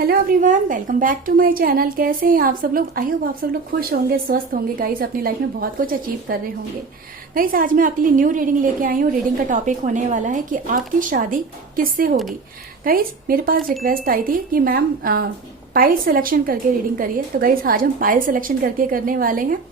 Hello everyone, welcome back to my channel. कैसे हैं आप सब लोग? आई होप आप सब लोग खुश होंगे, स्वस्थ होंगे गाइस, अपनी लाइफ में बहुत कुछ अचीव कर रहे होंगे। गाइस आज मैं आपके लिए न्यू रीडिंग लेके आई हूँ। रीडिंग का टॉपिक होने वाला है कि आपकी शादी किससे होगी। गाइस मेरे पास रिक्वेस्ट आई थी कि मैम पाइल सिलेक्शन करके रीडिंग करिए, तो गाइस आज हम पाइल सिलेक्शन करके करने वाले हैं।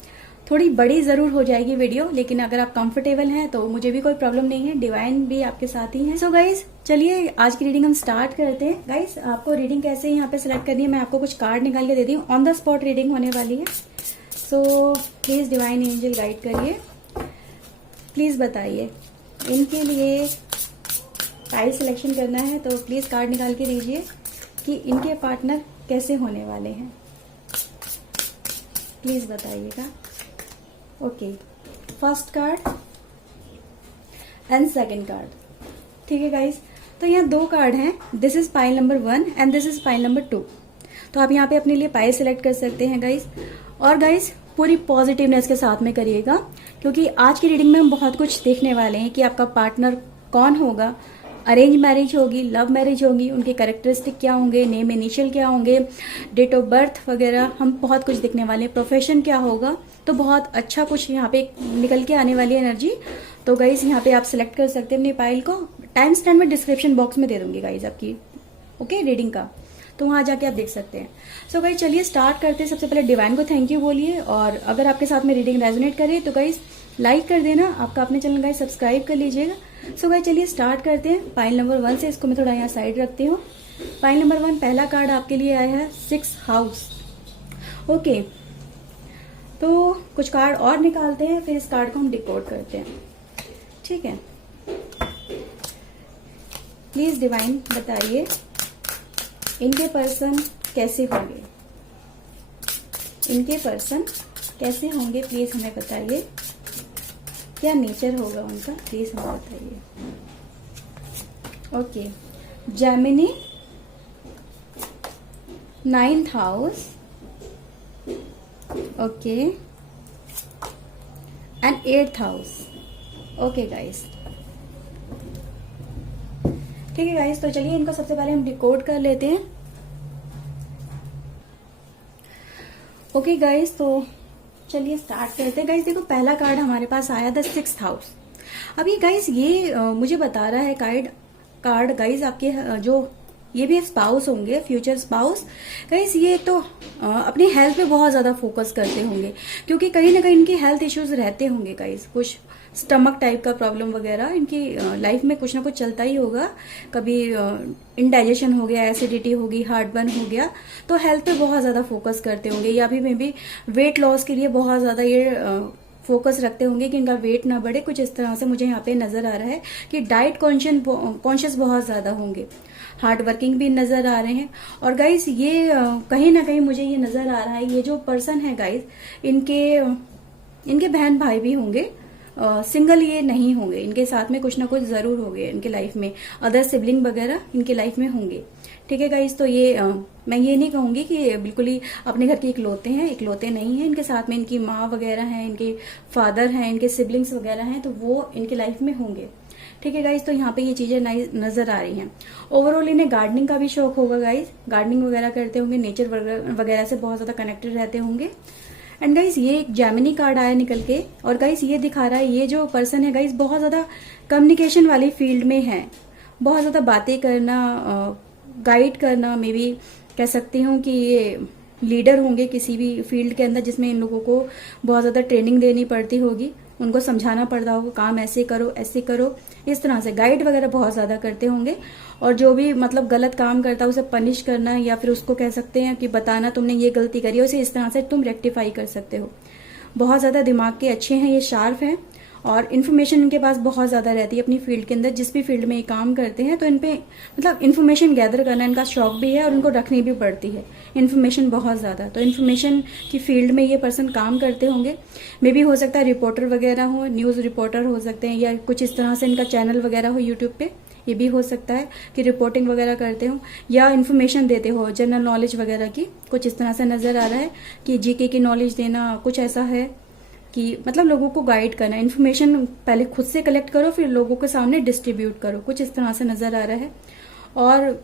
थोड़ी बड़ी जरूर हो जाएगी वीडियो, लेकिन अगर आप कंफर्टेबल हैं तो मुझे भी कोई प्रॉब्लम नहीं है, डिवाइन भी आपके साथ ही है। सो गाइस चलिए आज की रीडिंग हम स्टार्ट करते हैं। गाइस आपको रीडिंग कैसे यहाँ पे सिलेक्ट करनी है, मैं आपको कुछ कार्ड निकाल के देती हूँ। ऑन द स्पॉट रीडिंग होने वाली है, so please divine angel guide करिए, प्लीज बताइए। इनके लिए टाइल सिलेक्शन करना है तो प्लीज कार्ड निकाल के दीजिए कि इनके पार्टनर कैसे होने वाले हैं, प्लीज बताइएगा। Okay, first card and second card, ठीक है गाइस। तो यहाँ दो कार्ड हैं, this is pile number 1 and this is pile number 2। तो आप यहाँ पे अपने लिए पाइल सिलेक्ट कर सकते हैं गाइस। और गाइस पूरी पॉजिटिवनेस के साथ में करिएगा, क्योंकि आज की रीडिंग में हम बहुत कुछ देखने वाले हैं कि आपका पार्टनर कौन होगा, अरेंज मैरिज होगी, लव मैरिज होगी, उनके कैरेक्टरिस्टिक क्या होंगे, नेम इनिशियल क्या होंगे, डेट ऑफ बर्थ वगैरह, हम बहुत कुछ देखने वाले हैं। प्रोफेशन क्या होगा, तो बहुत अच्छा कुछ यहाँ पे निकल के आने वाली एनर्जी। तो गाइस यहाँ पे आप सिलेक्ट कर सकते हैं अपनी फाइल को। टाइम स्टैम्प में डिस्क्रिप्शन बॉक्स में दे दूंगी गाइस आपकी, ओके, रीडिंग का, तो वहां जाके आप देख सकते हैं। सो गाइस चलिए स्टार्ट करते हैं। सबसे पहले डिवाइन को थैंक यू बोलिए, और अगर आपके साथ में रीडिंग रेजोनेट करे तो गाइस लाइक कर देना, आपका अपने चैनल गाइस सब्सक्राइब कर लीजिएगा। सो गाइस चलिए स्टार्ट करते हैं पाइल नंबर 1 से। इसको मैं थोड़ा यहाँ साइड रखती हूँ। पाइल नंबर 1 पहला कार्ड आपके लिए आया है 6 हाउस। ओके, तो कुछ कार्ड और निकालते हैं, फिर इस कार्ड को हम डिकोड करते हैं, ठीक है। प्लीज डिवाइन बताइए इनके पर्सन कैसे होंगे, इनके पर्सन कैसे होंगे, प्लीज हमें बताइए। क्या नेचर होगा उनका, प्लीज हमें बताइए। Okay, Gemini, 9th house, okay, and 8th house. Okay guys, ठीक है गाइस, तो चलिए इनको सबसे पहले हम डिकोड कर लेते हैं। ओके गाइस, तो चलिए स्टार्ट करते हैं। गाइस देखो पहला कार्ड हमारे पास आया था 6th हाउस। अभी गाइस ये मुझे बता रहा है कार्ड गाइस आपके जो ये भी स्पाउस होंगे, फ्यूचर स्पाउस। गाइस ये तो अपनी हेल्थ पे बहुत ज्यादा फोकस करते होंगे, क्योंकि कहीं ना कहीं इनकी हेल्थ इश्यूज रहते होंगे गाइस। कुछ स्टमक टाइप का प्रॉब्लम वगैरह इनकी लाइफ में कुछ ना कुछ चलता ही होगा। कभी इंडाइजेशन हो गया, एसिडिटी होगी, हार्ट बर्न हो गया, तो हेल्थ पे बहुत ज्यादा फोकस करते होंगे। या भी मे बी वेट लॉस के लिए बहुत ज्यादा ये फोकस रखते होंगे कि इनका वेट ना बढ़े। कुछ इस तरह से मुझे यहाँ पे नजर आ रहा है कि डाइट कॉन्शियस बहुत ज्यादा होंगे, हार्ड वर्किंग भी नजर आ रहे हैं। और गाइस ये कहीं ना कहीं मुझे ये नजर आ रहा है, ये जो पर्सन है गाइस इनके बहन भाई भी होंगे, सिंगल ये नहीं होंगे, इनके साथ में कुछ ना कुछ जरूर होंगे इनके लाइफ में, अदर सिबलिंग वगैरह इनके लाइफ में होंगे, ठीक है गाइस। तो ये मैं ये नहीं कहूंगी कि बिल्कुल ही अपने घर के इकलौते हैं, इकलौते नहीं है। इनके साथ में इनकी माँ वगैरह हैं, इनके फादर हैं, इनके सिबलिंग्स वगैरह हैं, तो वो इनके लाइफ में होंगे, ठीक है गाइस। तो यहाँ पे ये चीजें नजर आ रही हैं। ओवरऑल इन्हें गार्डनिंग का भी शौक होगा गाइस, गार्डनिंग वगैरह करते होंगे, नेचर वगैरह से बहुत ज्यादा कनेक्टेड रहते होंगे। एंड गाइस ये एक जेमिनी कार्ड आया निकल के, और गाइस ये दिखा रहा है ये जो पर्सन है गाइस बहुत ज्यादा कम्युनिकेशन वाली फील्ड में है, बहुत ज्यादा बातें करना, गाइड करना, मे बी कह सकती हूँ कि ये लीडर होंगे किसी भी फील्ड के अंदर, जिसमें इन लोगों को बहुत ज्यादा ट्रेनिंग देनी पड़ती होगी, उनको समझाना पड़ता होगा काम ऐसे करो ऐसे करो, इस तरह से गाइड वगैरह बहुत ज्यादा करते होंगे। और जो भी मतलब गलत काम करता है उसे पनिश करना, या फिर उसको कह सकते हैं कि बताना तुमने ये गलती करी है, उसे इस तरह से तुम रेक्टिफाई कर सकते हो। बहुत ज्यादा दिमाग के अच्छे हैं, ये शार्प हैं, और इन्फॉर्मेशन इनके पास बहुत ज्यादा रहती है अपनी फील्ड के अंदर, जिस भी फील्ड में ये काम करते हैं। तो इनपे मतलब इन्फॉर्मेशन गैदर करना इनका शौक भी है, और उनको रखनी भी पड़ती है इन्फॉर्मेशन बहुत ज्यादा। तो इन्फॉर्मेशन की फील्ड में ये पर्सन काम करते होंगे। मे बी हो सकता है रिपोर्टर वगैरह हो, न्यूज रिपोर्टर हो सकते हैं, या कुछ इस तरह से इनका चैनल वगैरह हो यूट्यूब पे, ये भी हो सकता है कि रिपोर्टिंग वगैरह करते हो या इन्फॉर्मेशन देते हो, जनरल नॉलेज वगैरह की। कुछ इस तरह से नजर आ रहा है कि जीके की नॉलेज देना, कुछ ऐसा है कि मतलब लोगों को गाइड करना, इन्फॉर्मेशन पहले खुद से कलेक्ट करो फिर लोगों के सामने डिस्ट्रीब्यूट करो, कुछ इस तरह से नजर आ रहा है। और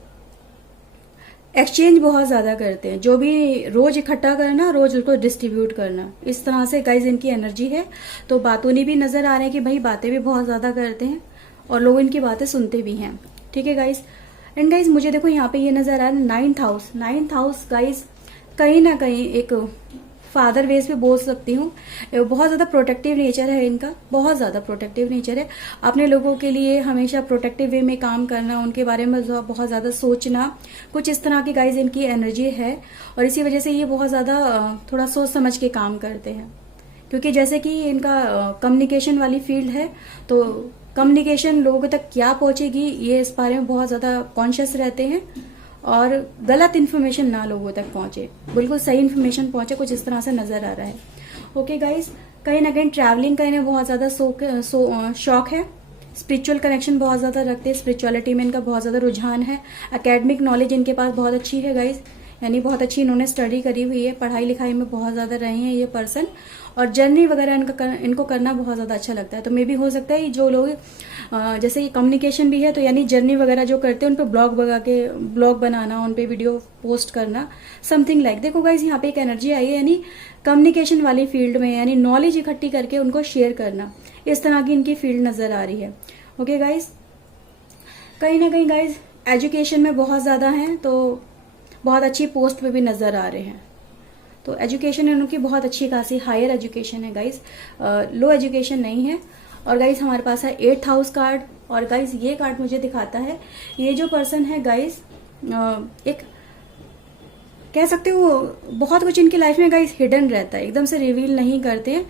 एक्सचेंज बहुत ज्यादा करते हैं, जो भी रोज इकट्ठा करना रोज उसको डिस्ट्रीब्यूट करना, इस तरह से गाइज इनकी एनर्जी है। तो बातूनी भी नजर आ रहे हैं कि भाई बातें भी बहुत ज्यादा करते हैं और लोग इनकी बातें सुनते भी हैं। ठीक है गाइज। एंड गाइज मुझे देखो यहाँ पे ये नजर आ रहा है 9th हाउस गाइज, कहीं ना कहीं एक फादर वेज पे बोल सकती हूँ, बहुत ज्यादा प्रोटेक्टिव नेचर है इनका, बहुत ज्यादा प्रोटेक्टिव नेचर है। अपने लोगों के लिए हमेशा प्रोटेक्टिव वे में काम करना, उनके बारे में बहुत ज्यादा सोचना, कुछ इस तरह की गाइज इनकी एनर्जी है। और इसी वजह से ये बहुत ज्यादा थोड़ा सोच समझ के काम करते हैं, क्योंकि जैसे कि इनका कम्युनिकेशन वाली फील्ड है, तो कम्युनिकेशन लोगों तक क्या पहुंचेगी ये इस बारे में बहुत ज्यादा कॉन्शियस रहते हैं, और गलत इन्फॉर्मेशन ना लोगों तक पहुंचे, बिल्कुल सही इन्फॉर्मेशन पहुंचे, कुछ इस तरह से नजर आ रहा है। ओके गाइस, कहीं ना कहीं ट्रैवलिंग का इन्हें बहुत ज्यादा शौक है, स्पिरिचुअल कनेक्शन बहुत ज्यादा रखते हैं, स्पिरिचुअलिटी में इनका बहुत ज्यादा रुझान है, एकेडमिक नॉलेज इनके पास बहुत अच्छी है गाइस, यानी बहुत अच्छी इन्होंने स्टडी करी हुई है, पढ़ाई लिखाई में बहुत ज्यादा रहे हैं ये पर्सन, और जर्नी वगैरह इनको करना बहुत ज्यादा अच्छा लगता है। तो मे भी हो सकता है जो लोग जैसे ये कम्युनिकेशन भी है, तो यानी जर्नी वगैरह जो करते हैं उन पे ब्लॉग बनाना, उन पे वीडियो पोस्ट करना, समथिंग लाइक। देखो गाइज यहाँ पे एक एनर्जी आई है, यानी कम्युनिकेशन वाली फील्ड में, यानी नॉलेज इकट्ठी करके उनको शेयर करना, इस तरह की इनकी फील्ड नजर आ रही है। ओके गाइज, कहीं ना कहीं गाइज एजुकेशन में बहुत ज्यादा है, तो बहुत अच्छी पोस्ट पे भी नजर आ रहे हैं। तो एजुकेशन इनकी बहुत अच्छी खासी हायर एजुकेशन है गाइज, लो एजुकेशन नहीं है। और गाइज हमारे पास है 8th हाउस कार्ड, और गाइज ये कार्ड मुझे दिखाता है ये जो पर्सन है गाइज, एक कह सकते हो बहुत कुछ इनकी लाइफ में गाइज हिडन रहता है, एकदम से रिवील नहीं करते हैं,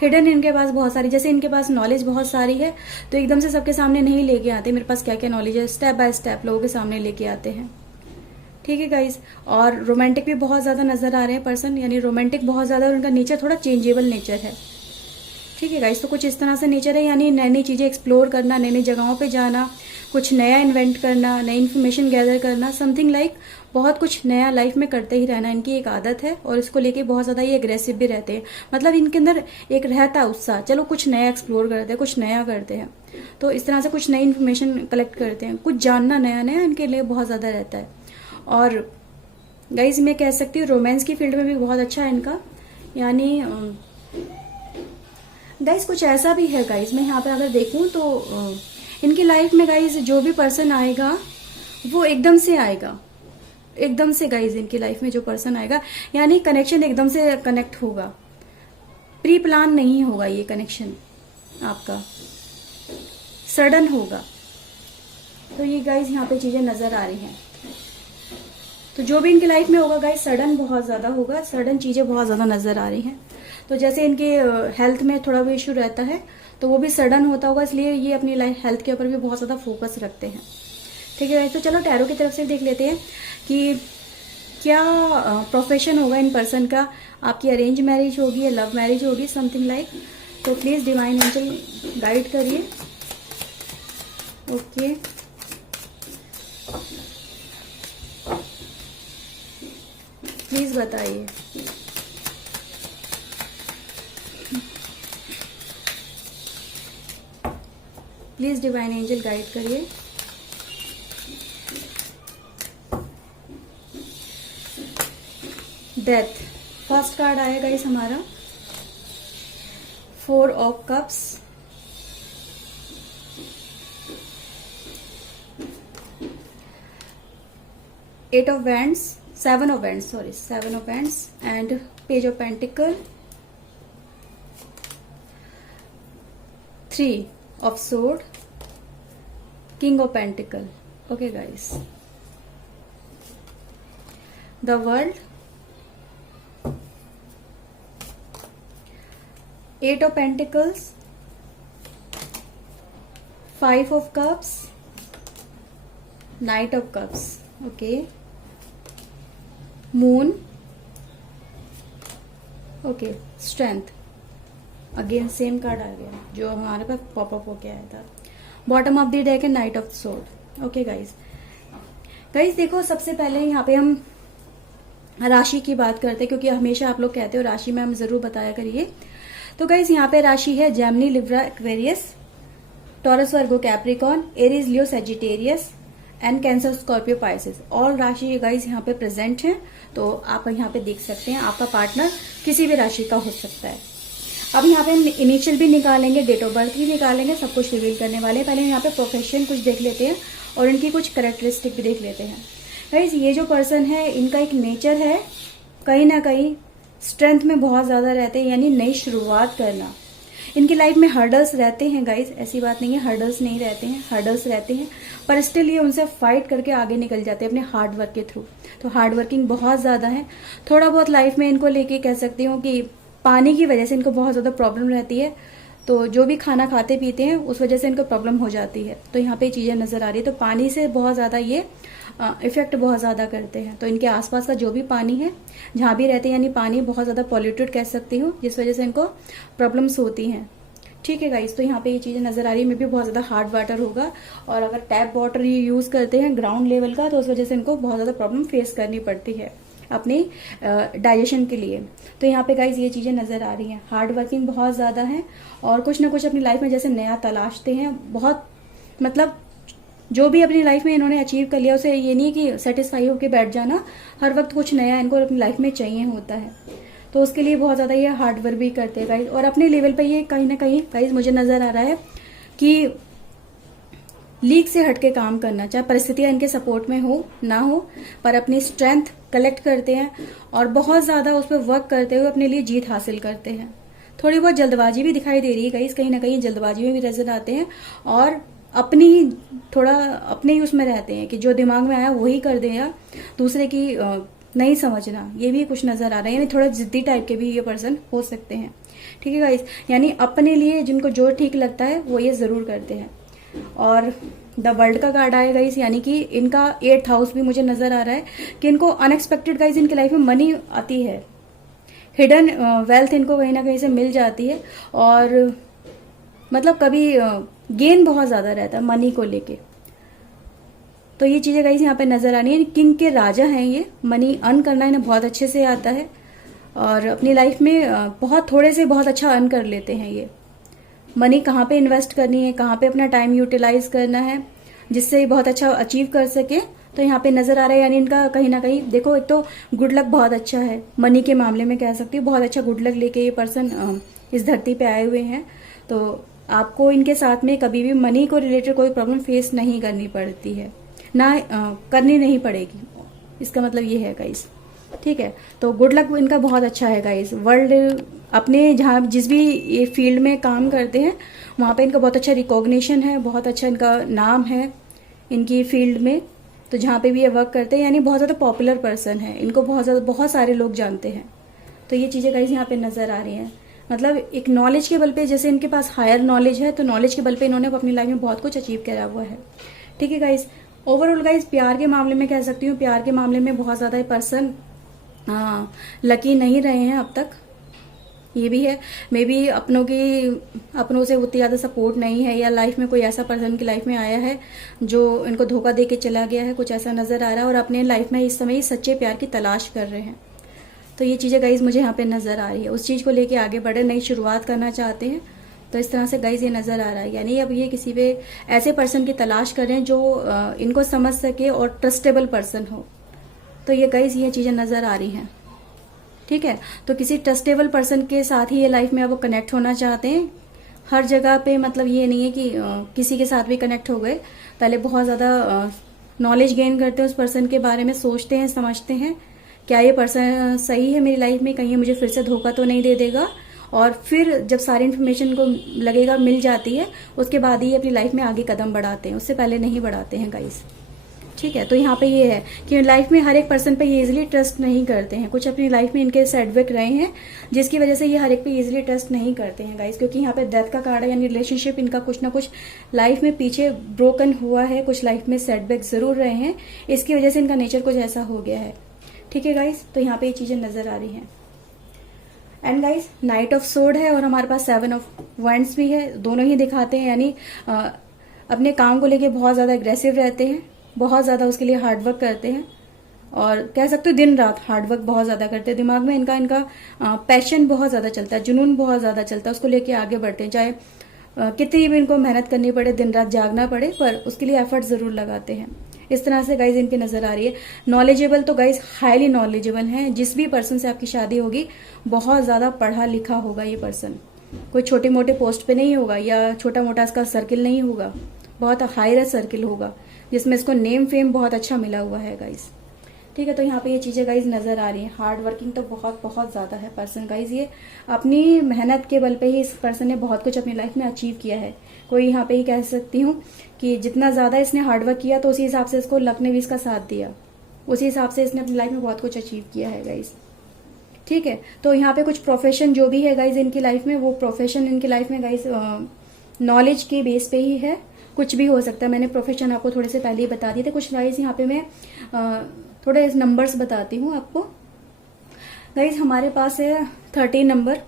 हिडन इनके पास बहुत सारी, जैसे इनके पास नॉलेज बहुत सारी है तो एकदम से सबके सामने नहीं लेके आते, मेरे पास क्या क्या नॉलेज है, स्टेप बाय स्टेप लोगों के सामने लेके आते हैं। ठीक है गाइज, और रोमांटिक भी बहुत ज्यादा नजर आ रहे हैं पर्सन, यानी रोमांटिक बहुत ज्यादा, और उनका नेचर थोड़ा चेंजेबल नेचर है। ठीक है गाइज, तो कुछ इस तरह से नेचर है, यानी नई नई चीजें एक्सप्लोर करना, नई नई जगहों पे जाना, कुछ नया इन्वेंट करना, नई इन्फॉर्मेशन गैदर करना, समथिंग लाइक बहुत कुछ नया लाइफ में करते ही रहना इनकी एक आदत है, और इसको लेके बहुत ज्यादा ये एग्रेसिव भी रहते हैं, मतलब इनके अंदर एक रहता है उत्साह, चलो कुछ नया एक्सप्लोर करते हैं, कुछ नया करते हैं, तो इस तरह से कुछ नई इन्फॉर्मेशन कलेक्ट करते हैं, कुछ जानना नया नया इनके लिए बहुत ज्यादा रहता है। और गाइज मैं कह सकती हूँ रोमांस की फील्ड में भी बहुत अच्छा है इनका, यानी गाइज कुछ ऐसा भी है गाइज, मैं यहाँ पे अगर देखूं तो इनकी लाइफ में गाइज जो भी पर्सन आएगा वो एकदम से आएगा, एकदम से गाइज इनकी लाइफ में जो पर्सन आएगा, यानी कनेक्शन एकदम से कनेक्ट होगा, प्री प्लान नहीं होगा, ये कनेक्शन आपका सडन होगा। तो ये गाइज यहाँ पे चीजें नजर आ रही हैं, तो जो भी इनकी लाइफ में होगा गाइज सडन बहुत ज्यादा होगा, सडन चीजें बहुत ज्यादा नजर आ रही हैं। तो जैसे इनके हेल्थ में थोड़ा भी इशू रहता है तो वो भी सडन होता होगा, इसलिए ये अपनी लाइफ हेल्थ के ऊपर भी बहुत ज्यादा फोकस रखते हैं। ठीक है, तो चलो टैरो की तरफ से देख लेते हैं कि क्या प्रोफेशन होगा इन पर्सन का, आपकी अरेंज मैरिज होगी या लव मैरिज होगी, समथिंग लाइक। तो प्लीज डिवाइन एंजल गाइड करिए। ओके, प्लीज बताइए। प्लीज डिवाइन एंजल गाइड करिए। डेथ, फर्स्ट कार्ड आया गाइस हमारा 4 of cups, eight of wands, 7 of wands, sorry 7 of wands and page of pentacle, 3 of sword, king of pentacle. Okay guys, the world, 8 of pentacles, 5 of cups, knight of cups. Okay, moon. Okay, strength, again same card आ गया जो हमारे पास popup होके आया था, bottom of the deck है knight of sword. Okay guys, guys देखो सबसे पहले यहाँ पे हम राशि की बात करते हैं, क्योंकि हमेशा आप लोग कहते हो राशि में हम जरूर बताया करिए। तो गाइज यहाँ पे राशि है Gemini, Libra, Aquarius, taurus, Virgo, Capricorn, Aries, Leo, Sagittarius, and cancer, Scorpio, Pisces, all राशि गाइज यहाँ पे प्रेजेंट हैं। तो आप यहाँ पे देख सकते हैं आपका पार्टनर किसी भी राशि का हो सकता है। अब यहाँ पे हम इनिशियल भी निकालेंगे, डेट ऑफ बर्थ भी निकालेंगे, सब कुछ रिवील करने वाले हैं। पहले यहाँ पे प्रोफेशन कुछ देख लेते हैं और इनकी कुछ कैरेक्टरिस्टिक भी देख लेते हैं। गाइज ये जो पर्सन है इनका एक नेचर है कहीं ना कहीं स्ट्रेंथ में बहुत ज्यादा रहते हैं, यानी नई शुरुआत करना। इनकी लाइफ में हर्डल्स रहते हैं गाइज, ऐसी बात नहीं है हर्डल्स नहीं रहते हैं, हर्डल्स रहते हैं, पर स्टिल ये उनसे फाइट करके आगे निकल जाते हैं अपने हार्ड वर्क के थ्रू। तो हार्ड वर्किंग बहुत ज्यादा है। थोड़ा बहुत लाइफ में इनको लेके कह सकती हूँ कि पानी की वजह से इनको बहुत ज्यादा प्रॉब्लम रहती है। तो जो भी खाना खाते पीते हैं उस वजह से इनको प्रॉब्लम हो जाती है। तो यहाँ पे चीजें नजर आ रही है। तो पानी से बहुत ज्यादा ये इफेक्ट बहुत ज्यादा करते हैं। तो इनके आसपास का जो भी पानी है जहां भी रहते हैं, यानी पानी बहुत ज्यादा पॉल्यूटेड कह सकती हूँ, जिस वजह से इनको प्रॉब्लम्स होती हैं। ठीक है गाइस, तो यहाँ पे ये चीजें नजर आ रही है। मे भी बहुत ज्यादा हार्ड वाटर होगा, और अगर टैप वाटर ये यूज करते हैं ग्राउंड लेवल का, तो उस वजह से इनको बहुत ज्यादा प्रॉब्लम फेस करनी पड़ती है अपनी डाइजेशन के लिए। तो यहाँ पे गाइज ये चीजें नजर आ रही हैं। हार्ड वर्किंग बहुत ज्यादा है, और कुछ ना कुछ अपनी लाइफ में जैसे नया तलाशते हैं। बहुत मतलब जो भी अपनी लाइफ में इन्होंने अचीव कर लिया, उसे ये नहीं कि सेटिस्फाई होकर बैठ जाना, हर वक्त कुछ नया इनको अपनी लाइफ में चाहिए होता है। तो उसके लिए बहुत ज्यादा ये हार्ड वर्क भी करते हैं गाइज। और अपने लेवल पे ये कहीं ना कहीं गाइज मुझे नजर आ रहा है कि लीक से हटके काम करना, चाहे परिस्थितियां इनके सपोर्ट में हो ना हो, पर अपनी स्ट्रेंथ कलेक्ट करते हैं और बहुत ज्यादा उस पर वर्क करते हुए अपने लिए जीत हासिल करते हैं। थोड़ी बहुत जल्दबाजी भी दिखाई दे रही है गाइस, कहीं ना कहीं जल्दबाजी में भी नजर आते हैं, और अपनी थोड़ा अपने ही उसमें रहते हैं कि जो दिमाग में आया वही कर दें, या दूसरे की नहीं समझना, ये भी कुछ नजर आ रहा है। यानी थोड़ा जिद्दी टाइप के भी ये पर्सन हो सकते हैं। ठीक है गाइस, यानी अपने लिए जिनको जो ठीक लगता है वो ये जरूर करते हैं। और द वर्ल्ड का कार्ड आया गाइस, यानी कि इनका 8th हाउस भी मुझे नजर आ रहा है कि इनको अनएक्सपेक्टेड गाइस इनकी लाइफ में मनी आती है, हिडन वेल्थ इनको कहीं ना कहीं से मिल जाती है, और मतलब कभी गेन बहुत ज्यादा रहता है मनी को लेके। तो ये चीजें गाइस यहाँ पे नजर आ रही है। किंग के राजा हैं ये, मनी अर्न करना इन्हें बहुत अच्छे से आता है, और अपनी लाइफ में बहुत थोड़े से बहुत अच्छा अर्न कर लेते हैं ये। मनी कहाँ पे इन्वेस्ट करनी है, कहाँ पे अपना टाइम यूटिलाइज करना है, जिससे बहुत अच्छा अचीव कर सके, तो यहाँ पे नजर आ रहा है। यानी इनका कहीं ना कहीं देखो, एक तो गुड लक बहुत अच्छा है मनी के मामले में, कह सकती हूँ बहुत अच्छा गुड लक लेके ये पर्सन इस धरती पे आए हुए हैं। तो आपको इनके साथ में कभी भी मनी को रिलेटेड कोई प्रॉब्लम फेस नहीं करनी पड़ती है, ना करनी नहीं पड़ेगी, इसका मतलब ये है गाइस। ठीक है, तो गुड लक इनका बहुत अच्छा है गाइस। वर्ल्ड अपने जहाँ जिस भी ये फील्ड में काम करते हैं वहां पे इनका बहुत अच्छा रिकॉग्निशन है, बहुत अच्छा इनका नाम है इनकी फील्ड में। तो जहाँ पे भी ये वर्क करते हैं, यानी बहुत ज्यादा पॉपुलर पर्सन है, इनको बहुत सारे लोग जानते हैं। तो ये चीजें गाइस यहाँ पे नजर आ रही हैं। मतलब एक नॉलेज के बल पे, जैसे इनके पास हायर नॉलेज है, तो नॉलेज के बल पे इन्होंने अपनी लाइफ में बहुत कुछ अचीव करा हुआ है। ठीक है गाइस, ओवरऑल गाइस प्यार के मामले में कह सकती हूँ, प्यार के मामले में बहुत ज्यादा पर्सन लकी नहीं रहे हैं अब तक, ये भी है। मे बी अपनों से उतनी ज्यादा सपोर्ट नहीं है, या लाइफ में कोई ऐसा पर्सन की लाइफ में आया है जो इनको धोखा दे के चला गया है, कुछ ऐसा नजर आ रहा है, और अपने लाइफ में इस समय सच्चे प्यार की तलाश कर रहे हैं। तो ये चीजें गाइज मुझे यहाँ पे नजर आ रही है। उस चीज को लेके आगे बढ़े, नई शुरुआत करना चाहते हैं, तो इस तरह से गाइज ये नजर आ रहा है। यानी अब ये किसी पे ऐसे पर्सन की तलाश कर रहे हैं जो इनको समझ सके और ट्रस्टेबल पर्सन हो। तो ये गाइज ये चीजें नजर आ रही हैं। ठीक है, तो किसी ट्रस्टेबल पर्सन के साथ ही ये लाइफ में अब कनेक्ट होना चाहते हैं हर जगह पे। मतलब ये नहीं है कि किसी के साथ भी कनेक्ट हो गए, पहले बहुत ज्यादा नॉलेज गेन करते हैं उस पर्सन के बारे में, सोचते हैं, समझते हैं क्या ये पर्सन सही है मेरी लाइफ में, कहीं ये मुझे फिर से धोखा तो नहीं दे देगा, और फिर जब सारी इन्फॉर्मेशन को लगेगा मिल जाती है, उसके बाद ही अपनी लाइफ में आगे कदम बढ़ाते हैं, उससे पहले नहीं बढ़ाते हैं गाइस। ठीक है, तो यहाँ पे ये है कि लाइफ में हर एक पर्सन पे ये इजीली ट्रस्ट नहीं करते हैं। कुछ अपनी लाइफ में इनके सेटबैक रहे हैं जिसकी वजह से ये हर एक पे इजीली ट्रस्ट नहीं करते हैं गाइस, क्योंकि यहाँ पे डेथ का कार्ड है, यानी रिलेशनशिप इनका कुछ ना कुछ लाइफ में पीछे ब्रोकन हुआ है, कुछ लाइफ में सेटबैक जरूर रहे हैं, इसकी वजह से इनका नेचर कुछ ऐसा हो गया है। ठीक है गाइस, तो यहाँ पे ये चीजें नजर आ रही हैं। And guys night of sword है और हमारे पास 7 ऑफ वैंड्स भी है, दोनों ही दिखाते हैं। यानी अपने काम को लेके बहुत ज्यादा एग्रेसिव रहते हैं, बहुत ज्यादा उसके लिए हार्डवर्क करते हैं, और कह सकते हो दिन रात हार्डवर्क बहुत ज्यादा करते हैं। दिमाग में इनका पैशन बहुत ज्यादा चलता है, जुनून बहुत ज्यादा चलता है, उसको लेके आगे बढ़ते हैं, चाहे कितनी भी इनको मेहनत करनी पड़े, दिन रात जागना पड़े, पर उसके लिए एफर्ट जरूर लगाते हैं। इस तरह से गाइज इनकी नजर आ रही है। नॉलेजेबल तो गाइज हाईली नॉलेजेबल है। जिस भी पर्सन से आपकी शादी होगी बहुत ज्यादा पढ़ा लिखा होगा ये पर्सन, कोई छोटे मोटे पोस्ट पे नहीं होगा या छोटा मोटा इसका सर्किल नहीं होगा, बहुत हायर सर्किल होगा जिसमें इसको नेम फेम बहुत अच्छा मिला हुआ है गाइज। ठीक है, तो यहाँ पे ये चीजें गाइज नजर आ रही हैं। हार्ड वर्किंग तो बहुत बहुत ज्यादा है पर्सन गाइज। ये अपनी मेहनत के बल पे ही इस पर्सन ने बहुत कुछ अपनी लाइफ में अचीव किया है। कोई यहाँ पे ही कह सकती हूँ कि जितना ज्यादा इसने हार्डवर्क किया तो उसी हिसाब से इसको लक ने भी इसका साथ दिया, उसी हिसाब से इसने अपनी लाइफ में बहुत कुछ अचीव किया है गाइज। ठीक है, तो यहाँ पे कुछ प्रोफेशन जो भी है गाइज इनकी लाइफ में, वो प्रोफेशन इनकी लाइफ में गाइज नॉलेज के बेस पे ही है, कुछ भी हो सकता है। मैंने प्रोफेशन आपको थोड़े से पहले ही बता दिए थे। कुछ गाइज यहाँ पे मैं थोड़े नंबर्स बताती हूँ आपको। गाइज हमारे पास है 13 नंबर,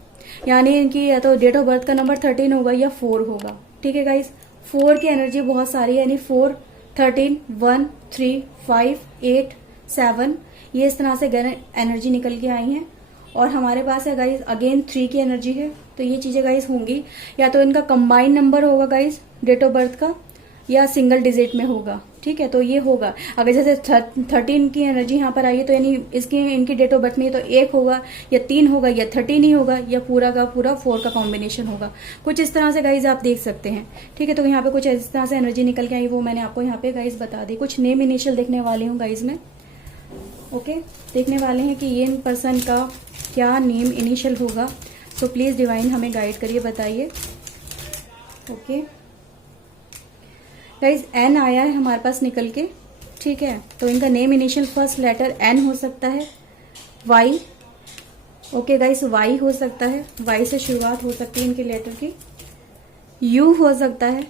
यानी इनकी या तो डेट ऑफ बर्थ का नंबर 13 होगा या 4 होगा। ठीक है गाइज, 4 की एनर्जी बहुत सारी है, यानी 4, 13, 1, 3, 5, 8, 7, ये इस तरह से एनर्जी निकल के आई है। और हमारे पास है गाइज अगेन 3 की एनर्जी है। तो ये चीजें गाइज होंगी, या तो इनका कंबाइन नंबर होगा गाइज डेट ऑफ बर्थ का, या सिंगल डिजिट में होगा। ठीक है, तो ये होगा। अगर जैसे 13 की एनर्जी यहाँ पर आई है तो यानी इसकी इनकी डेट ऑफ बर्थ में तो 1 होगा या 3 होगा या 13 ही होगा या पूरा का पूरा 4 का कॉम्बिनेशन होगा। कुछ इस तरह से गाइज आप देख सकते हैं। ठीक है, तो यहाँ पे कुछ इस तरह से एनर्जी निकल के आई, वो मैंने आपको यहाँ पे गाइज बता दी। कुछ नेम इनिशियल देखने वाले हूँ गाइज में। ओके, देखने वाले हैं कि ये पर्सन का क्या नेम इनिशियल होगा। तो प्लीज डिवाइन हमें गाइड करिए, बताइए। ओके गाइज, एन आया है हमारे पास निकल के। ठीक है, तो इनका name initial first letter N हो सकता है, वाई। ओके गाइज, वाई हो सकता है, वाई से शुरुआत हो सकती है इनके लेटर की। यू हो सकता है।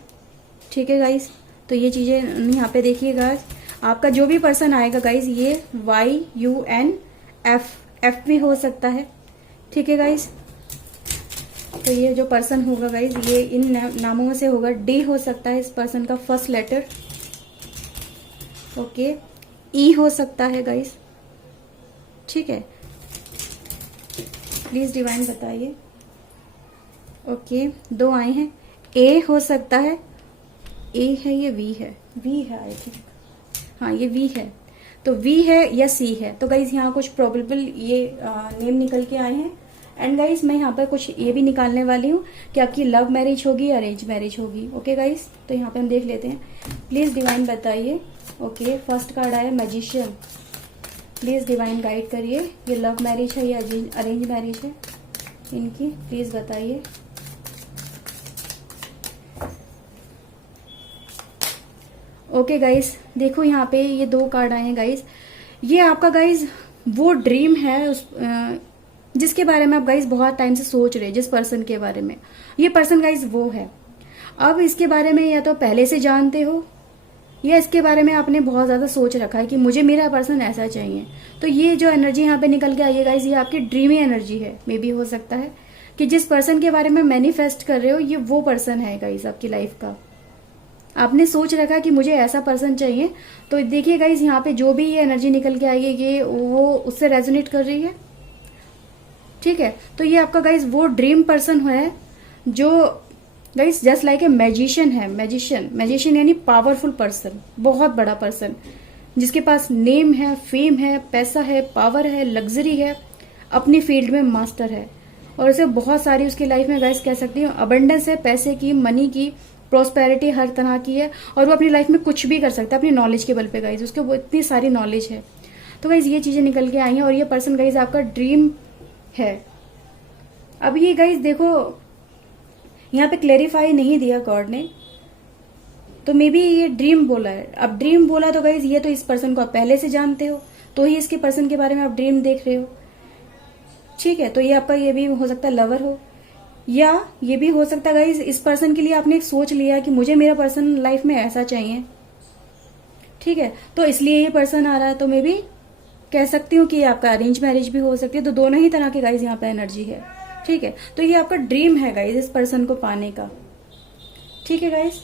ठीक है गाइज, तो ये चीजें यहाँ पे देखिएगा। आपका जो भी पर्सन आएगा गाइज, ये वाई, यू, एन, एफ भी हो सकता है। ठीक है गाइज, तो ये जो पर्सन होगा गाइज, ये इन नामों में से होगा। डी हो सकता है इस पर्सन का फर्स्ट लेटर। ओके, ई हो सकता है गाइज। ठीक है, प्लीज डिवाइन बताइए। ओके, 2 आए हैं। ए हो सकता है, ए है, ये वी है, वी है आई थिंक, हाँ ये वी है। तो वी है या सी है। तो गाइज यहाँ कुछ प्रोबेबल ये नेम निकल के आए हैं। एंड गाइज मैं यहाँ पर कुछ ये भी निकालने वाली हूँ कि आपकी लव मैरिज होगी या अरेंज मैरिज होगी। ओके गाइज, तो यहाँ पे हम देख लेते हैं। प्लीज डिवाइन बताइए। ओके, फर्स्ट कार्ड आया मैजिशियन। प्लीज डिवाइन गाइड करिए, ये लव मैरिज है या अरेंज मैरिज है इनकी, प्लीज बताइए। ओके गाइज, देखो यहाँ पे ये 2 कार्ड आए हैं गाइज। ये आपका गाइज वो ड्रीम है उस जिसके बारे में आप गाइज बहुत टाइम से सोच रहे, जिस पर्सन के बारे में। ये पर्सन गाइज वो है। अब इसके बारे में या तो पहले से जानते हो या इसके बारे में आपने बहुत ज्यादा सोच रखा है कि मुझे मेरा पर्सन ऐसा चाहिए। तो ये जो एनर्जी यहाँ पे निकल के आई है गाइज, ये आपकी ड्रीमी एनर्जी है। मे बी हो सकता है कि जिस पर्सन के बारे में मैनिफेस्ट कर रहे हो, ये वो पर्सन है गाइज आपकी लाइफ का। आपने सोच रखा कि मुझे ऐसा पर्सन चाहिए। तो देखिए गाइज, यहाँ पे जो भी ये एनर्जी निकल के आई है, ये वो उससे रेजोनेट कर रही है। ठीक है, तो ये आपका गाइज वो ड्रीम पर्सन है जो guys just like a magician है। मैजिशियन यानी पावरफुल पर्सन, बहुत बड़ा पर्सन जिसके पास नेम है, फेम है, पैसा है, पावर है, लग्जरी है, अपनी फील्ड में मास्टर है। और उसे बहुत सारी उसकी लाइफ में गाइज कह सकती हूँ अबंडेंस है, पैसे की, मनी की, प्रोस्पेरिटी हर तरह की है। और वो अपनी लाइफ में कुछ भी कर सकता है अपनी नॉलेज के बल पे गाइज, उसके वो इतनी सारी नॉलेज है। तो गाइज ये चीजें निकल के आई हैं और ये पर्सन गाइज आपका ड्रीम है। अब ये गाइज देखो, यहाँ पे क्लेरिफाई नहीं दिया गॉड ने, तो मे बी ये ड्रीम बोला है। अब ड्रीम बोला तो गाइज ये तो इस पर्सन को आप पहले से जानते हो, तो ही इसके पर्सन के बारे में आप ड्रीम देख रहे हो। ठीक है, तो ये आपका ये भी हो सकता है लवर हो, या ये भी हो सकता है गाइज इस पर्सन के लिए आपने एक सोच लिया कि मुझे मेरा पर्सन लाइफ में ऐसा चाहिए। ठीक है, तो इसलिए ये पर्सन आ रहा है। तो मे बी कह सकती हूँ कि आपका अरेंज मैरिज भी हो सकती है। तो दोनों ही तरह के गाइज यहाँ पे एनर्जी है। ठीक है, तो ये आपका ड्रीम है गाइज इस पर्सन को पाने का। ठीक है गाइज,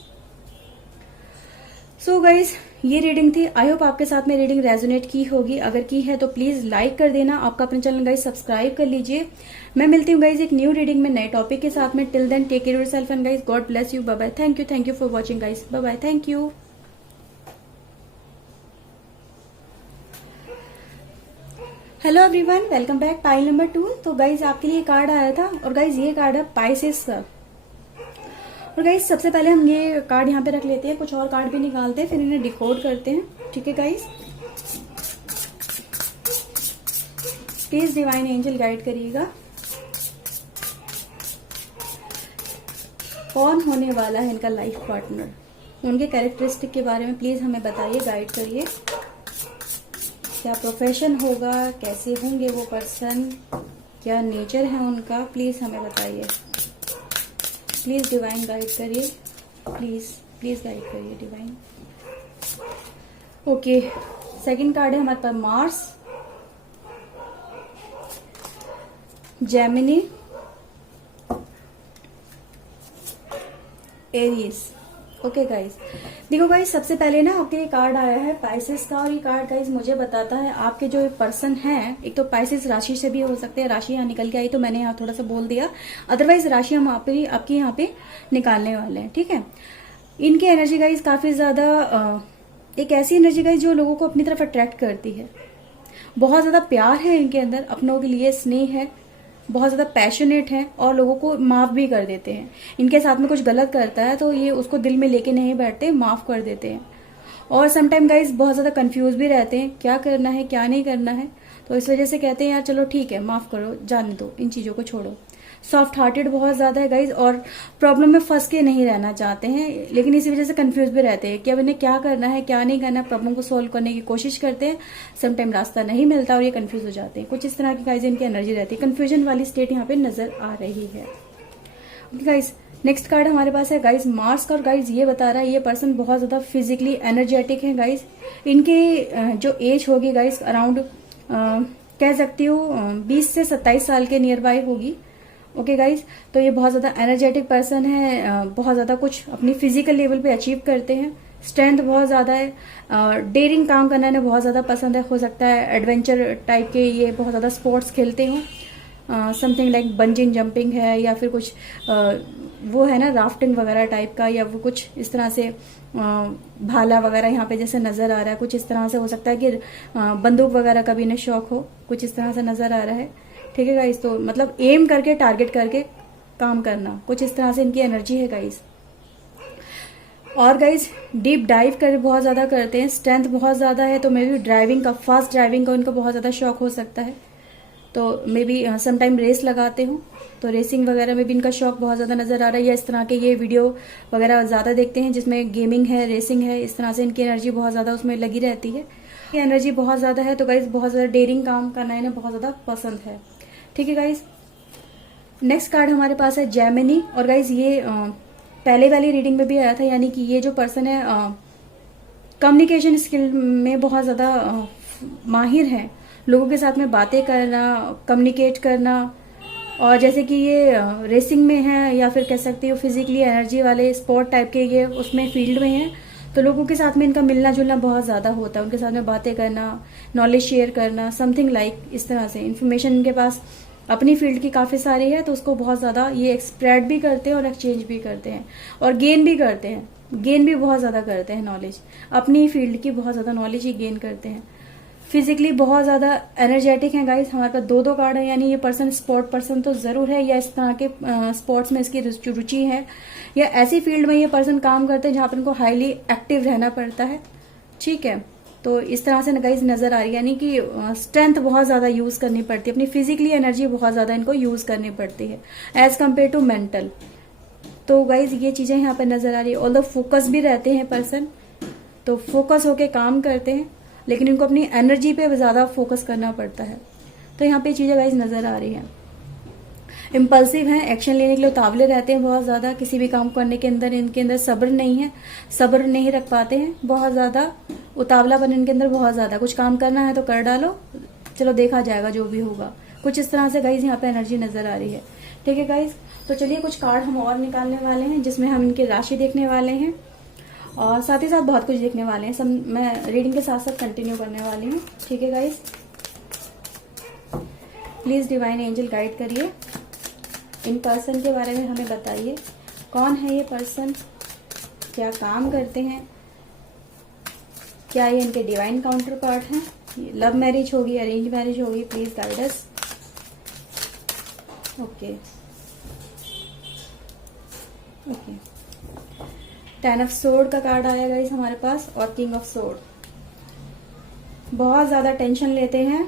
सो गाइज ये रीडिंग थी। आई होप आपके साथ में रीडिंग रेजोनेट की होगी। अगर की है तो प्लीज लाइक कर देना। आपका अपने चैनल गाइज सब्सक्राइब कर लीजिए। मैं मिलती हूँ गाइज एक न्यू रीडिंग में नए टॉपिक के साथ में। Till then take care yourself and guys God bless you. Bye bye. Thank you for watching guys. Bye bye. Thank you. Hello everyone, welcome back pile number 2। तो guys आपके लिए card आया था और गाइज ये कार्ड है Pisces का। और गाइज सबसे पहले हम ये कार्ड यहाँ पे रख लेते हैं, कुछ और कार्ड भी निकालते हैं, फिर इन्हें डिकोड करते हैं। ठीक है guys, please divine angel guide करिएगा, कौन होने वाला है इनका लाइफ पार्टनर, उनके कैरेक्टरिस्टिक के बारे में प्लीज हमें बताइए, गाइड करिए। क्या प्रोफेशन होगा, कैसे होंगे वो पर्सन, क्या नेचर है उनका, प्लीज हमें बताइए। प्लीज डिवाइन गाइड करिए, प्लीज गाइड करिए डिवाइन। ओके, सेकंड कार्ड है हमारे पास Mars, Gemini, Aries. Okay guys, देखो गाइज सबसे पहले ना आपके ये कार्ड आया है पाइसेस का, और ये कार्ड गाइज मुझे बताता है आपके जो पर्सन है, एक तो पाइसेस राशि से भी हो सकते हैं, राशि यहाँ निकल के आई तो मैंने यहाँ थोड़ा सा बोल दिया, अदरवाइज राशि हम आपके यहाँ पे निकालने वाले हैं। ठीक है, इनकी एनर्जी गाइज काफी ज्यादा एक ऐसी एनर्जी गाइज जो लोगों को अपनी तरफ अट्रैक्ट करती है। बहुत ज्यादा प्यार है इनके अंदर, अपनों के लिए स्नेह है, बहुत ज्यादा पैशनेट है और लोगों को माफ भी कर देते हैं। इनके साथ में कुछ गलत करता है तो ये उसको दिल में लेके नहीं बैठते, माफ कर देते हैं। और समटाइम गाइज बहुत ज्यादा कंफ्यूज भी रहते हैं, क्या करना है क्या नहीं करना है, तो इस वजह से कहते हैं यार चलो ठीक है माफ करो, जाने दो, इन चीजों को छोड़ो। सॉफ्ट हार्टेड बहुत ज्यादा है गाइज, और प्रॉब्लम में फंस के नहीं रहना चाहते हैं, लेकिन इसी वजह से कंफ्यूज भी रहते हैं कि अब इन्हें क्या करना है क्या नहीं करना है। प्रॉब्लम को सोल्व करने की कोशिश करते हैं, समटाइम रास्ता नहीं मिलता और ये कंफ्यूज हो जाते हैं। कुछ इस तरह की गाइज इनकी एनर्जी रहती है, कंफ्यूजन वाली स्टेट यहाँ पे नजर आ रही है। गाइज नेक्स्ट कार्ड हमारे पास है गाइज मार्स का, और गाइज ये बता रहा है ये पर्सन बहुत ज्यादा फिजिकली एनर्जेटिक है गाइज। इनके जो एज होगी गाइज अराउंड कह सकती हूँ 20 से 27 साल के नियर बाय होगी। ओके गाइज, तो ये बहुत ज्यादा एनर्जेटिक पर्सन है, बहुत ज्यादा कुछ अपनी फिजिकल लेवल पे अचीव करते हैं, स्ट्रेंथ बहुत ज्यादा है, डेयरिंग काम करना इन्हें बहुत ज्यादा पसंद है। हो सकता है एडवेंचर टाइप के ये बहुत ज्यादा स्पोर्ट्स खेलते हो, समथिंग लाइक बंजिंग जंपिंग है, या फिर कुछ वो है ना राफ्टिंग वगैरह टाइप का, या वो कुछ इस तरह से भाला वगैरह यहाँ पे जैसे नजर आ रहा है, कुछ इस तरह से हो सकता है कि बंदूक वगैरह का भी इन्हें शौक हो, कुछ इस तरह से नजर आ रहा है। ठीक है गाइज, तो मतलब एम करके टारगेट करके काम करना, कुछ इस तरह से इनकी एनर्जी है गाइज। और गाइज डीप डाइव कर बहुत ज्यादा करते हैं, स्ट्रेंथ बहुत ज्यादा है, तो मे बी ड्राइविंग का, फास्ट ड्राइविंग का उनको बहुत ज्यादा शौक हो सकता है, तो मे बी समटाइम रेस लगाते हो, तो रेसिंग वगैरह में भी इनका शौक बहुत ज्यादा नजर आ रहा है, या इस तरह के ये वीडियो वगैरह ज्यादा देखते हैं जिसमें गेमिंग है, रेसिंग है, इस तरह से इनकी एनर्जी बहुत ज्यादा उसमें लगी रहती है। ये एनर्जी बहुत ज्यादा है, तो गाइज बहुत ज्यादा डेयरिंग काम करना इन्हें बहुत ज्यादा पसंद है। ठीक है गाइज, नेक्स्ट कार्ड हमारे पास है जेमिनी, और गाइज ये पहले वाली रीडिंग में भी आया था, यानी कि ये जो पर्सन है कम्युनिकेशन स्किल में बहुत ज्यादा माहिर है, लोगों के साथ में बातें करना, कम्युनिकेट करना, और जैसे कि ये रेसिंग में है, या फिर कह सकती हो फिजिकली एनर्जी वाले स्पोर्ट टाइप के ये उसमें फील्ड में है, तो लोगों के साथ में इनका मिलना जुलना बहुत ज्यादा होता है, उनके साथ में बातें करना, नॉलेज शेयर करना, समथिंग लाइक इस तरह से। इन्फॉर्मेशन इनके पास अपनी फील्ड की काफी सारी है, तो उसको बहुत ज्यादा ये स्प्रेड भी करते हैं और एक्सचेंज भी करते हैं, और गेन भी करते हैं, गेन भी बहुत ज्यादा करते हैं नॉलेज, अपनी फील्ड की बहुत ज्यादा नॉलेज ही गेन करते हैं। फिजिकली बहुत ज्यादा एनर्जेटिक है गाइस, हमारे पास दो कार्ड है, यानी ये पर्सन स्पोर्ट पर्सन तो जरूर है, या इस तरह के स्पोर्ट्स में इसकी रुचि है, या ऐसी फील्ड में ये पर्सन काम करते हैं जहां पर इनको हाईली एक्टिव रहना पड़ता है। ठीक है, तो इस तरह से गाइस नजर आ रही है, यानी कि स्ट्रेंथ बहुत ज्यादा यूज करनी पड़ती है, अपनी फिजिकली एनर्जी बहुत ज्यादा इनको यूज करनी पड़ती है एज कम्पेयर टू मेंटल। तो गाइस ये चीजें यहाँ पर नजर आ रही है। ऑल्दो फोकस भी रहते हैं पर्सन, तो फोकस होके काम करते हैं, लेकिन इनको अपनी एनर्जी पे ज्यादा फोकस करना पड़ता है। तो यहाँ पे चीजें गाइस नजर आ रही हैं। इम्पल्सिव हैं, एक्शन लेने के लिए उतावले रहते हैं बहुत ज्यादा, किसी भी काम करने के अंदर इनके अंदर सब्र नहीं है, सब्र नहीं रख पाते हैं, बहुत ज्यादा उतावलापन इनके अंदर बहुत ज्यादा, कुछ काम करना है तो कर डालो, चलो देखा जाएगा जो भी होगा, कुछ इस तरह से गाइस यहाँ पे एनर्जी नजर आ रही है। ठीक है गाइस, तो चलिए कुछ कार्ड हम और निकालने वाले हैं, जिसमें हम इनकी राशि देखने वाले हैं और साथ ही साथ बहुत कुछ देखने वाले हैं। सब मैं रीडिंग के साथ साथ कंटिन्यू करने वाली हूँ। ठीक है guys, please divine angel guide करिए, इन पर्सन के बारे में हमें बताइए, कौन है ये पर्सन, क्या काम करते हैं, क्या ये इनके डिवाइन काउंटर पार्ट हैं, लव मैरिज होगी, अरेंज मैरिज होगी, please guide us. Okay okay, 10 of sword का कार्ड आया गाइस हमारे पास और किंग ऑफ सोर्ड। बहुत ज्यादा टेंशन लेते हैं,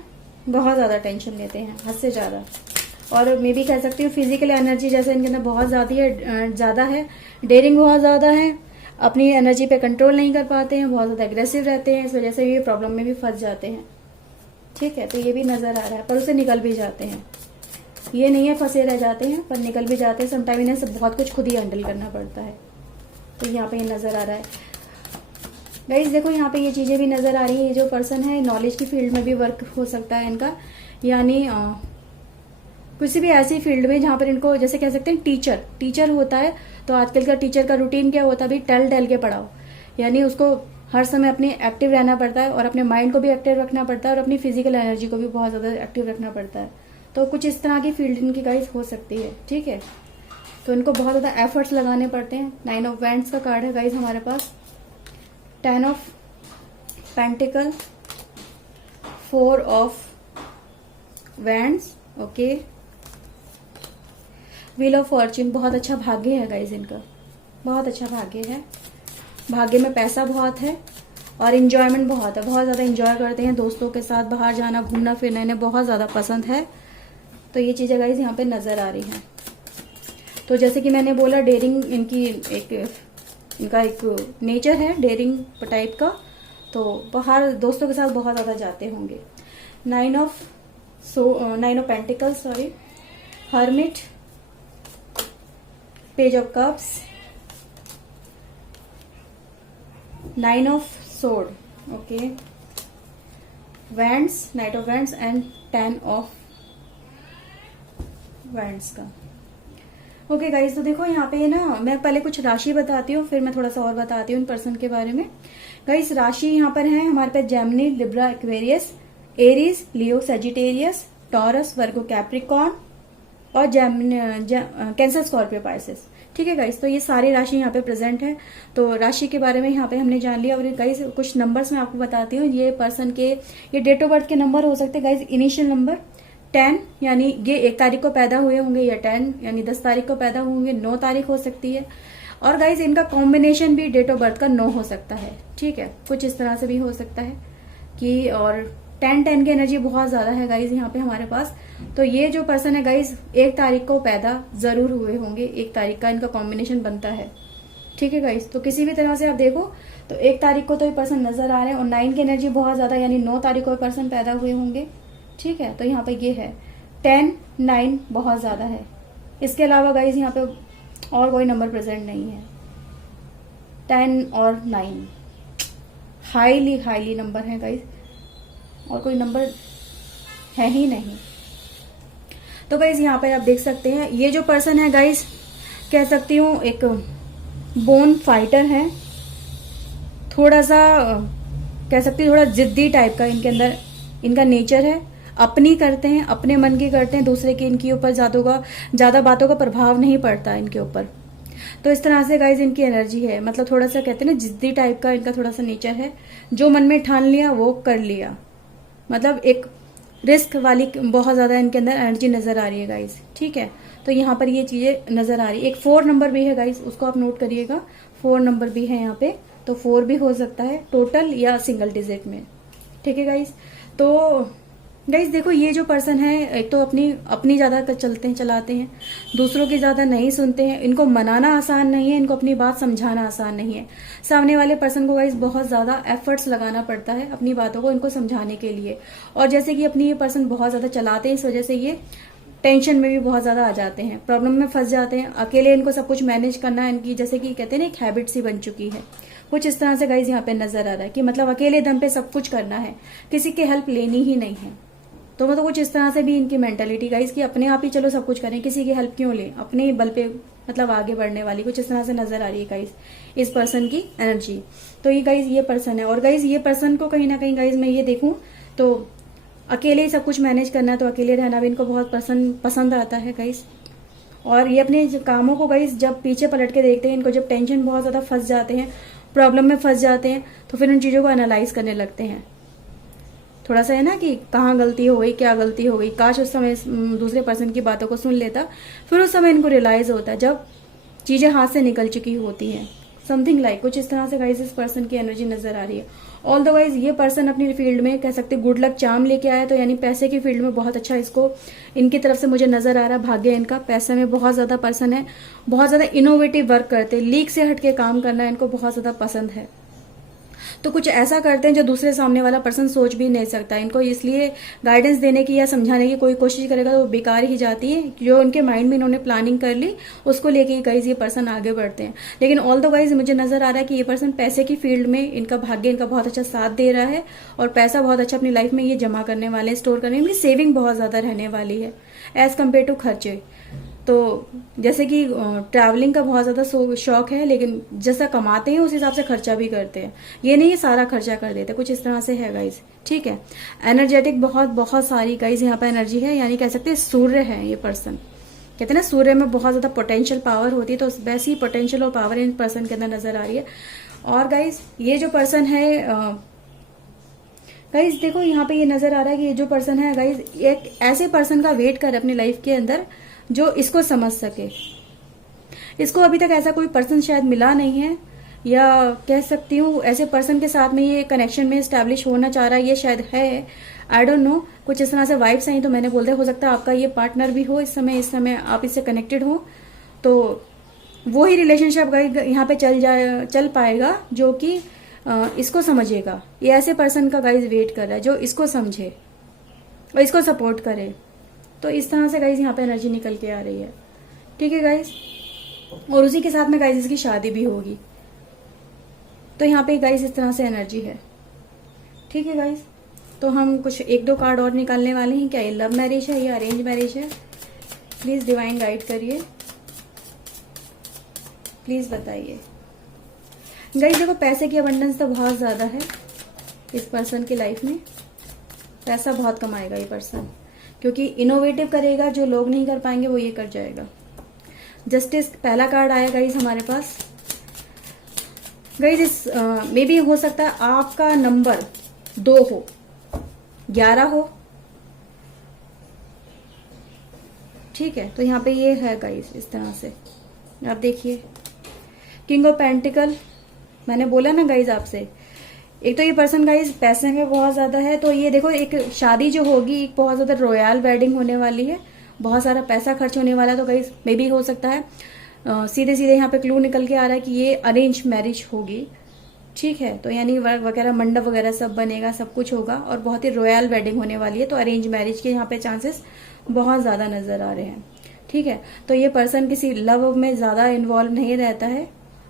बहुत ज्यादा टेंशन लेते हैं, हद से ज्यादा। और मैं भी कह सकती हूँ फिजिकल एनर्जी जैसे इनके अंदर बहुत ज्यादा है, डेयरिंग बहुत ज्यादा है, अपनी एनर्जी पे कंट्रोल नहीं कर पाते हैं, बहुत ज्यादा एग्रेसिव रहते हैं, इस वजह से ये प्रॉब्लम में भी फंस जाते हैं। ठीक है, तो ये भी नजर आ रहा है, पर उसे निकल भी जाते हैं। ये नहीं है फंसे रह जाते हैं, पर निकल भी जाते हैं। समटाइम इन्हें सब बहुत कुछ खुद ही हैंडल करना पड़ता है। तो यहाँ पे ये नजर आ रहा है गाइस। देखो यहाँ पे ये चीजें भी नजर आ रही है। ये जो पर्सन है नॉलेज की फील्ड में भी वर्क हो सकता है इनका, यानी किसी भी ऐसी फील्ड में जहां पर इनको जैसे कह सकते हैं टीचर होता है। तो आजकल का टीचर का रूटीन क्या होता है, भाई टल के पढ़ाओ, यानी उसको हर समय अपने एक्टिव रहना पड़ता है और अपने माइंड को भी एक्टिव रखना पड़ता है और अपनी फिजिकल एनर्जी को भी बहुत ज्यादा एक्टिव रखना पड़ता है। तो कुछ इस तरह की फील्ड इनकी गाइस हो सकती है। ठीक है, तो इनको बहुत ज्यादा एफर्ट्स लगाने पड़ते हैं। 9 ऑफ वैंड्स का कार्ड है गाइस हमारे पास, 10 of pentacle, 4 of wands, okay, wheel of Fortune. बहुत अच्छा भाग्य है गाइस इनका, बहुत अच्छा भाग्य है। भाग्य में पैसा बहुत है और इंजॉयमेंट बहुत है, बहुत ज्यादा इंजॉय करते हैं। दोस्तों के साथ बाहर जाना, घूमना फिरना इन्हें बहुत ज्यादा पसंद है। तो ये चीजें गाइस यहाँ पे नजर आ रही हैं। तो जैसे कि मैंने बोला डेयरिंग इनका एक नेचर है, डेयरिंग टाइप का। तो बाहर दोस्तों के साथ बहुत ज्यादा जाते होंगे। 9 of pentacles, sorry, hermit, page of cups, 9 of sword, okay, wands, night of wands and 10 of wands का। ओके गाइस, तो देखो यहाँ पे ना मैं पहले कुछ राशि बताती हूँ, फिर मैं थोड़ा सा और बताती हूँ इन पर्सन के बारे में। गाइस राशि यहाँ पर है हमारे पास जेमिनी, लिब्रा, एक्वेरियस, एरीज, लियो, सेजिटेरियस, टॉरस, वर्गो, कैप्रिकॉर्न और कैंसर, स्कॉर्पियो, पाइसेस। ठीक है गाइस, तो ये सारी राशि यहाँ पे प्रेजेंट है। तो राशि के बारे में यहाँ पे हमने जान लिया। और गाइस कुछ नंबर्स मैं आपको बताती हूँ। ये पर्सन के ये डेट ऑफ बर्थ के नंबर हो सकते हैं गाइस। इनिशियल नंबर 10, यानी ये 1 तारीख को पैदा हुए होंगे, या 10 यानी 10 तारीख को पैदा होंगे, 9 तारीख हो सकती है। और गाइस इनका कॉम्बिनेशन भी डेट ऑफ बर्थ का 9 हो सकता है। ठीक है, कुछ इस तरह से भी हो सकता है कि, और 10 की एनर्जी बहुत ज्यादा है गाइज यहाँ पे हमारे पास। तो ये जो पर्सन है गाइज 1 तारीख को पैदा जरूर हुए होंगे, 1 तारीख का इनका कॉम्बिनेशन बनता है। ठीक है गाइज, तो किसी भी तरह से आप देखो तो 1 तारीख को तो ये पर्सन नजर आ रहे हैं और 9 की एनर्जी बहुत ज्यादा, यानी 9 तारीख को ये पर्सन पैदा हुए होंगे। ठीक है, तो यहाँ पे ये है 10, 9 बहुत ज्यादा है। इसके अलावा गाइज यहाँ पे और कोई नंबर प्रेजेंट नहीं है। 10 और 9 हाईली नंबर है गाइज, और कोई नंबर है ही नहीं। तो गाइज यहाँ पे आप देख सकते हैं ये जो पर्सन है गाइज, कह सकती हूँ एक बोन फाइटर है, थोड़ा सा कह सकती हूँ थोड़ा जिद्दी टाइप का इनके अंदर इनका नेचर है। अपनी करते हैं, अपने मन की करते हैं, दूसरे के इनके ऊपर ज्यादा बातों का प्रभाव नहीं पड़ता इनके ऊपर। तो इस तरह से गाइज इनकी एनर्जी है, मतलब थोड़ा सा कहते हैं ना जिद्दी टाइप का इनका थोड़ा सा नेचर है। जो मन में ठान लिया वो कर लिया, मतलब एक रिस्क वाली बहुत ज्यादा इनके अंदर एनर्जी नजर आ रही है गाइज। ठीक है, तो यहाँ पर ये चीजें नजर आ रही है। एक 4 नंबर भी है गाइज, उसको आप नोट करिएगा। 4 नंबर भी है यहाँ पे, तो 4 भी हो सकता है टोटल या सिंगल डिजिट में। ठीक है गाइज, तो गाइज देखो ये जो पर्सन है एक तो अपनी ज्यादा चलाते हैं, दूसरों की ज्यादा नहीं सुनते हैं। इनको मनाना आसान नहीं है, इनको अपनी बात समझाना आसान नहीं है। सामने वाले पर्सन को गाइज बहुत ज्यादा एफर्ट्स लगाना पड़ता है अपनी बातों को इनको समझाने के लिए। और जैसे कि अपनी ये पर्सन बहुत ज्यादा चलाते हैं, इस वजह से ये टेंशन में भी बहुत ज्यादा आ जाते हैं, प्रॉब्लम में फंस जाते हैं। अकेले इनको सब कुछ मैनेज करना इनकी जैसे कि कहते हैं ना एक हैबिट सी बन चुकी है। कुछ इस तरह से गाइज यहाँ पे नजर आ रहा है कि मतलब अकेले दम पे सब कुछ करना है, किसी की हेल्प लेनी ही नहीं है। तो मतलब कुछ इस तरह से भी इनकी मेंटालिटी गाइज कि अपने आप ही चलो सब कुछ करें, किसी की हेल्प क्यों लें, अपने बल पे मतलब आगे बढ़ने वाली कुछ इस तरह से नजर आ रही है गाइज इस पर्सन की एनर्जी। तो ये गाइज ये पर्सन है, और गाइज ये पर्सन को कहीं ना कहीं गाइज मैं ये देखूं तो अकेले ही सब कुछ मैनेज करना है, तो अकेले रहना भी इनको बहुत पसंद आता है गाइज। और ये अपने कामों को गाइज जब पीछे पलट के देखते हैं, इनको जब टेंशन बहुत ज्यादा फंस जाते हैं, प्रॉब्लम में फंस जाते हैं, तो फिर उन चीजों को एनालाइज करने लगते हैं। थोड़ा सा है ना कि कहाँ गलती हो गई, क्या गलती हो गई, काश उस समय दूसरे पर्सन की बातों को सुन लेता। फिर उस समय इनको रियलाइज होता है जब चीजें हाथ से निकल चुकी होती हैं। समथिंग लाइक कुछ इस तरह से गाइस इस पर्सन की एनर्जी नजर आ रही है। ऑल द वाइज ये पर्सन अपनी फील्ड में कह सकते गुड लक चार्म लेके आया, तो यानी पैसे की फील्ड में बहुत अच्छा इसको इनकी तरफ से मुझे नजर आ रहा है। भाग्य इनका पैसे में बहुत ज्यादा पर्सन है, बहुत ज्यादा इनोवेटिव वर्क करते, लीक से हटके काम करना इनको बहुत ज्यादा पसंद है। तो कुछ ऐसा करते हैं जो दूसरे सामने वाला पर्सन सोच भी नहीं सकता। इनको इसलिए गाइडेंस देने की या समझाने की कोई कोशिश करेगा तो वो बेकार ही जाती है। जो उनके माइंड में इन्होंने प्लानिंग कर ली उसको लेके गाइज ये पर्सन आगे बढ़ते हैं। लेकिन ऑल द वाइज मुझे नजर आ रहा है कि ये पर्सन पैसे की फील्ड में इनका भाग्य इनका बहुत अच्छा साथ दे रहा है और पैसा बहुत अच्छा अपनी लाइफ में ये जमा करने वाले हैं, स्टोर करने में सेविंग बहुत ज्यादा रहने वाली है एज कम्पेयर टू खर्चे। तो जैसे कि ट्रैवलिंग का बहुत ज्यादा शौक है, लेकिन जैसा कमाते हैं उस हिसाब से खर्चा भी करते हैं। ये नहीं ये सारा खर्चा कर देते, कुछ इस तरह से है गाइज। ठीक है, एनर्जेटिक बहुत बहुत सारी गाइज यहाँ पे एनर्जी है, यानी कह सकते हैं सूर्य है ये पर्सन। कहते हैं ना सूर्य में बहुत ज्यादा पोटेंशियल पावर होती है, तो वैसी ही पोटेंशियल और पावर इन पर्सन के अंदर नजर आ रही है। और गाइज ये जो पर्सन है गाइज देखो यहाँ पे ये नजर आ रहा है कि ये जो पर्सन है गाइज एक ऐसे पर्सन का वेट कर अपनी लाइफ के अंदर जो इसको समझ सके। इसको अभी तक ऐसा कोई पर्सन शायद मिला नहीं है, या कह सकती हूँ ऐसे पर्सन के साथ में ये कनेक्शन में स्टैब्लिश होना चाह रहा है, ये शायद है, आई डोंट नो। कुछ इस तरह से वाइब्स आई तो मैंने बोल दिया, हो सकता है आपका ये पार्टनर भी हो इस समय आप इससे कनेक्टेड हो, तो वो ही रिलेशनशिप यहाँ पे चल पाएगा जो कि इसको समझेगा। ये ऐसे पर्सन का गाइज वेट कर रहा है जो इसको समझे और इसको सपोर्ट करे। तो इस तरह से गाइज यहाँ पे एनर्जी निकल के आ रही है। ठीक है गाइज, और उसी के साथ में गाइज इसकी शादी भी होगी। तो यहाँ पे गाइज इस तरह से एनर्जी है। ठीक है गाइज, तो हम कुछ 1-2 कार्ड और निकालने वाले हैं। क्या ये लव मैरिज है या अरेंज मैरिज है? प्लीज डिवाइन गाइड करिए, प्लीज बताइए। गाइज देखो पैसे की अबंडेंस तो बहुत ज्यादा है इस पर्सन की लाइफ में, पैसा बहुत कमाएगा ये पर्सन, क्योंकि इनोवेटिव करेगा, जो लोग नहीं कर पाएंगे वो ये कर जाएगा। जस्टिस पहला कार्ड आया गाइज हमारे पास। गाइज इस मे बी हो सकता है आपका नंबर 2 हो, 11 हो। ठीक है, तो यहाँ पे ये है गाइज इस तरह से आप देखिए। किंग ऑफ पेंटिकल, मैंने बोला ना गाइज आपसे, एक तो ये पर्सन गाइज पैसे में बहुत ज्यादा है, तो ये देखो एक शादी जो होगी एक बहुत ज्यादा रॉयल वेडिंग होने वाली है, बहुत सारा पैसा खर्च होने वाला है। तो गाइज मे भी हो सकता है सीधे सीधे यहाँ पे क्लू निकल के आ रहा है कि ये अरेंज मैरिज होगी। ठीक है, तो यानी वर्क वगैरह मंडप वगैरह सब बनेगा, सब कुछ होगा और बहुत ही रॉयल वेडिंग होने वाली है। तो अरेंज मैरिज के यहाँ पे चांसेस बहुत ज्यादा नजर आ रहे हैं। ठीक है, तो ये पर्सन किसी लव में ज्यादा इन्वॉल्व नहीं रहता है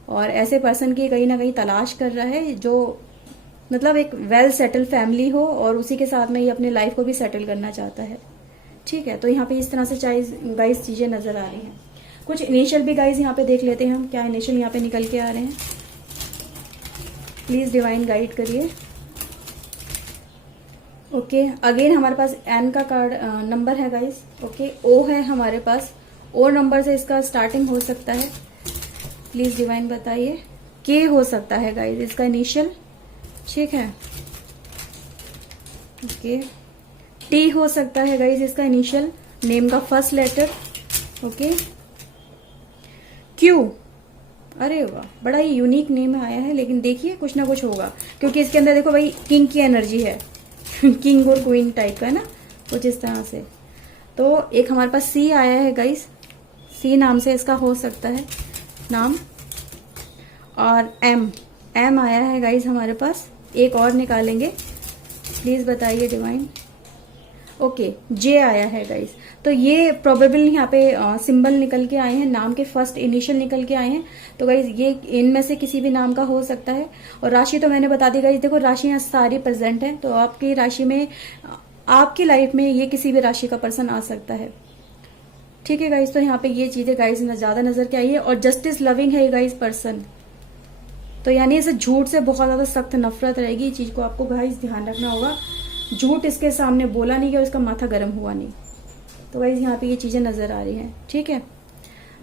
और ऐसे पर्सन की कहीं ना कहीं तलाश कर रहा है जो मतलब एक वेल सेटल फैमिली हो और उसी के साथ में ये अपनी लाइफ को भी सेटल करना चाहता है। ठीक है, तो यहाँ पे इस तरह से गाइस चीजें नजर आ रही हैं। कुछ इनिशियल भी गाइस यहाँ पे देख लेते हैं हम, क्या इनिशियल यहाँ पे निकल के आ रहे हैं। प्लीज डिवाइन गाइड करिए। ओके, अगेन हमारे पास एन का कार्ड नंबर है गाइस। ओके, ओ है हमारे पास, ओ नंबर से इसका स्टार्टिंग हो सकता है। प्लीज डिवाइन बताइए। के हो सकता है गाइस इसका इनिशियल। ठीक है, ओके, टी हो सकता है गाइस इसका इनिशियल, नेम का फर्स्ट लेटर। ओके, क्यू, अरे वाह बड़ा ही यूनिक नेम आया है, लेकिन देखिए कुछ ना कुछ होगा क्योंकि इसके अंदर देखो भाई किंग की एनर्जी है किंग और क्वीन टाइप का है ना, कुछ इस तरह से। तो एक हमारे पास सी आया है गाइस, सी नाम से इसका हो सकता है नाम, और एम आया है गाइस हमारे पास। एक और निकालेंगे, प्लीज बताइए डिवाइन। ओके, जे आया है गाइस। तो ये प्रोबेबली यहाँ पे सिंबल निकल के आए हैं, नाम के फर्स्ट इनिशियल निकल के आए हैं। तो गाइस ये इनमें से किसी भी नाम का हो सकता है। और राशि तो मैंने बता दी गाइस, देखो राशियां सारी प्रेजेंट है, तो आपकी राशि में आपकी लाइफ में ये किसी भी राशि का पर्सन आ सकता है। ठीक है गाइस, तो यहाँ पे ये चीजें गाइस ज्यादा नजर के आई है। और जस्टिस लविंग है गाइस पर्सन, तो यानी इसे झूठ से बहुत ज्यादा सख्त नफरत रहेगी। इस चीज को आपको गाइस ध्यान रखना होगा, झूठ इसके सामने बोला नहीं कि इसका माथा गर्म हुआ नहीं। तो गाइस यहाँ पे ये चीजें नजर आ रही हैं। ठीक है,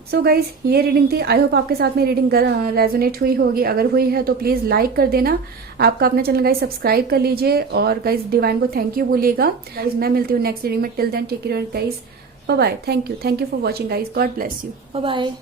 सो गाइज ये रीडिंग थी। आई होप आपके साथ में रीडिंग रेजोनेट हुई होगी। अगर हुई है तो प्लीज लाइक कर देना। आपका अपना चैनल गाइज सब्सक्राइब कर लीजिए और गाइज डिवाइन को थैंक यू बोलिएगा। गाइज मैं मिलती हूँ नेक्स्ट रीडिंग में। Till then take care guys, bye bye. Thank you for watching guys. God bless you. Bye bye.